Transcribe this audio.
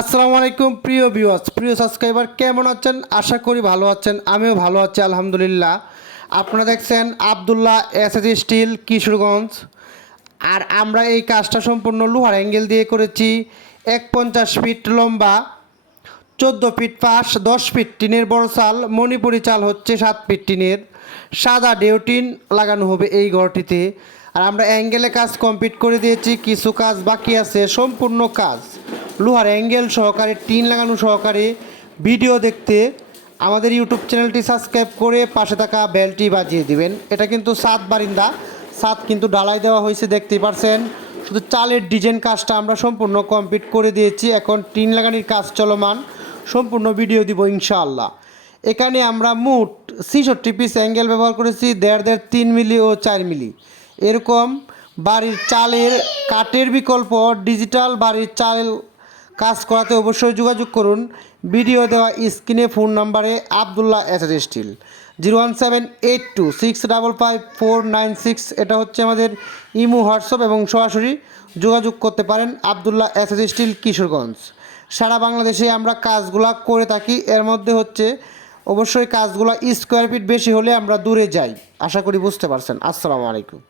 আসসালামু আলাইকুম প্রিয় ভিউয়ার্স, প্রিয় সাবস্ক্রাইবার, কেমন আছেন? আশা করি ভালো আছেন। আমিও ভালো আছি আলহামদুলিল্লাহ। আপনারা দেখছেন আব্দুল্লাহ এসএস স্টিল কিশোরগঞ্জ। আর আমরা এই কাজটা সম্পূর্ণ লোহার অ্যাঙ্গেল দিয়ে করেছি। 150 ফিট লম্বা, 14 ফিট পাশ, 10 ফিট টিনের বড় চাল, মণিপুরি চাল হচ্ছে 7 ফিট টিনের, সাদা ডেউটিন লাগানো হবে এই ঘরটিতে। আর আমরা অ্যাঙ্গেলে কাজ কমপ্লিট করে দিয়েছি, কিছু কাজ বাকি আছে। সম্পূর্ণ কাজ লোহার অ্যাঙ্গেল সহকারে, টিন লাগানো সহকারে। ভিডিও দেখতে আমাদের ইউটিউব চ্যানেলটি সাবস্ক্রাইব করে পাশে থাকা বেলটি বাজিয়ে দিবেন। এটা কিন্তু ছাদ বারিন্দা, ছাদ কিন্তু ঢালাই দেওয়া হয়েছে, দেখতেই পারছেন। শুধু চালের ডিজাইন কাজটা আমরা সম্পূর্ণ কমপ্লিট করে দিয়েছি, এখন টিন লাগানোর কাজ চলমান। সম্পূর্ণ ভিডিও দিব ইনশাআল্লাহ। এখানে আমরা মোট 66 পিস অ্যাঙ্গেল ব্যবহার করেছি, 1.5 3 মিলি ও 4 মিলি। এরকম বাড়ির চালের কাঠের বিকল্প ডিজিটাল বাড়ির চাল কাজ করাতে অবশ্যই যোগাযোগ করুন। ভিডিও দেওয়া স্ক্রিনে ফোন নাম্বারে আব্দুল্লাহ এসএস স্টিল 01782655496, এটা হচ্ছে আমাদের ইমো, হোয়াটসঅ্যাপ এবং সরাসরি যোগাযোগ করতে পারেন। Abdullah SS steel Kishoreganj. সারা বাংলাদেশে আমরা কাজগুলা করে থাকি। এর মধ্যে হচ্ছে অবশ্যই কাজগুলো স্কোয়ার ফিট বেশি হলে আমরা দূরে যাই। আশা করি বুঝতে পারছেন। আসসালামু আলাইকুম।